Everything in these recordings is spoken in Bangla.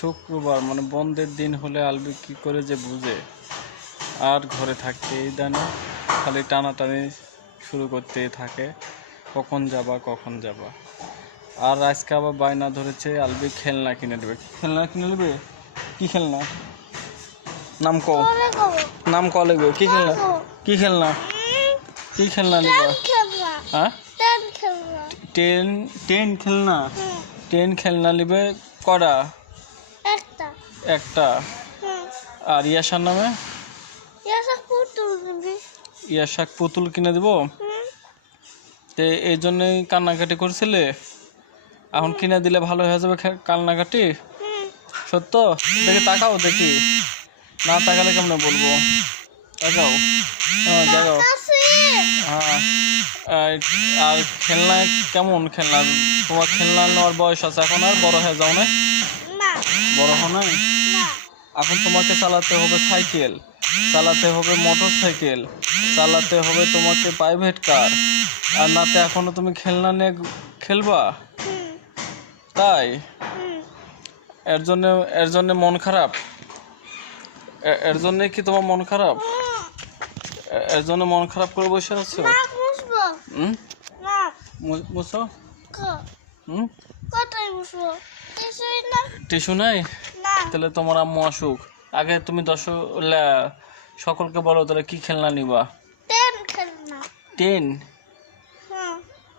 শুক্রবার মানে বন্ধের দিন হলে আলবি কি করে যে বুঝে? আর ঘরে থাকতে এই দানে খালি টানাটানি শুরু করতেই থাকে কখন যাবা কখন যাবা। আর আজকে আবার বায়না ধরেছে আলবি খেলনা কিনে দেবে খেলনা কিনে নেবে? কি খেলনা? নাম কও। নাম ক লাগবে। কি খেলনা? কি খেলনা? কি খেলনা নিবা? হ্যাঁ টেন টেন খেলনা। টেন খেলনা নিবে কটা? একটা। আর ইয়াসার নামে? ইয়াসাক পুতুল কিনে দেবো? তো এই জন্যই কান্নাকাটি করছিলে? এখন কিনে দিলে ভালো হয়ে যাবে কান্নাকাটি? সত্য? দেখে তাকাও দেখি। না তাকালে কেমন বলব? তাকাও। হ্যাঁ কাশি হ্যাঁ। আর- খেলনা কেমন খেলনা? তোমার খেলনা নেওয়ার বয়স আছে এখন আর? বড় হয়ে যাও না। বড় হও নাই? এখন তোমাকে চালাতে হবে সাইকেল চালাতে হবে মোটর সাইকেল চালাতে হবে তোমাকে প্রাইভেট কার। আর নাতে এখনও তুমি খেলনা নিয়ে খেলবা? তাই? এর জন্য এর জন্য মন খারাপ? এর জন্য কি তোমার মন খারাপ? এর জন্য মন খারাপ করে বসে আছো? না না। মুছো ক- হুম? না টিস্যু নাই? তাহলে তোমার আম্মু আসুক। আগে তুমি দশ সকলকে বলো তাহলে কি খেলনা নিবা? টেন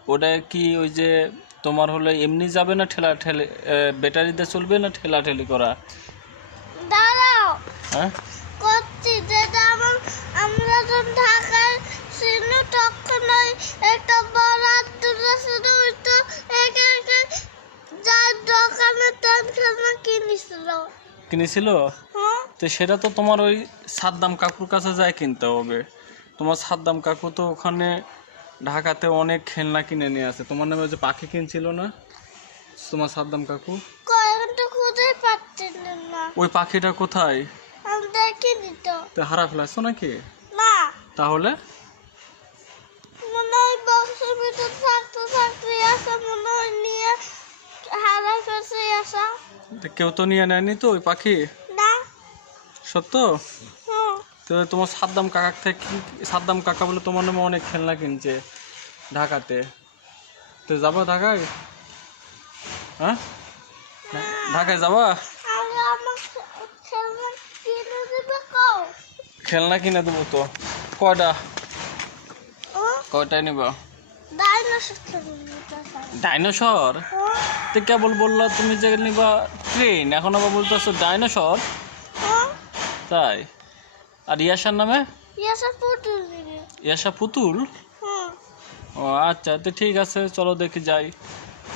ওটা কি ওই যে তোমার হলে এমনি যাবে না ঠেলা ঠেলে ব্যাটারিতে চলবে না ঠেলা ঠেলি করা? দাঁড়াও। হ্যাঁ? করছি যেটা আমার যখন ঢাকায় ছিল তখন ওই একটা বড় আত্মীয় ছিল কিনেছিল। কিনেছিল? তো সেটা তো তোমার ওই সাদ্দাম কাকুর কাছে যায় কিনতে হবে। তোমার সাদ্দাম কাকু তো ওখানে ঢাকাতে অনেক খেলনা কিনে নিয়ে আসে। তোমার নামে ওই যে পাখি কিনছিল না? তোমার সাদ্দাম কাকু? ওই পাখিটা কোথায়? তো হারা ফেলাছো নাকি? না। তাহলে? মনে হয় বক্সের ভিতর থাকতে থাকতে আসা মনে হয় নিয়ে হারাই ফেসে আসা। কেউ তো নিয়ে নেয়নি তো ওই পাখি? না। সত্য? তো তোমার সাদ্দাম কাকা থেকে সাদ্দাম কাকা বলে তোমার নামে অনেক খেলনা কিনছে ঢাকাতে। তো যাবা ঢাকায়? হ্যাঁ? ঢাকায় যাবা? খেলনা কিনে দিবে তো। কয়টা? কয়টায় নিবা? ডাইনোসর? তো কেবল বললা তুমি যে নিবা ট্রেন এখন আবার বলতেছো ডাইনোসর? তাই? আর ইয়াসার নামে? ইয়াসা পুতুল? ও আচ্ছা তো ঠিক আছে, চলো দেখি যাই।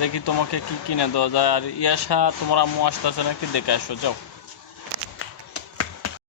দেখি তোমাকে কি কিনে দেওয়া যায়। আর ইয়াসা, তোমার আম্মু আসতেছে নাকি, দেখে আসো, যাও।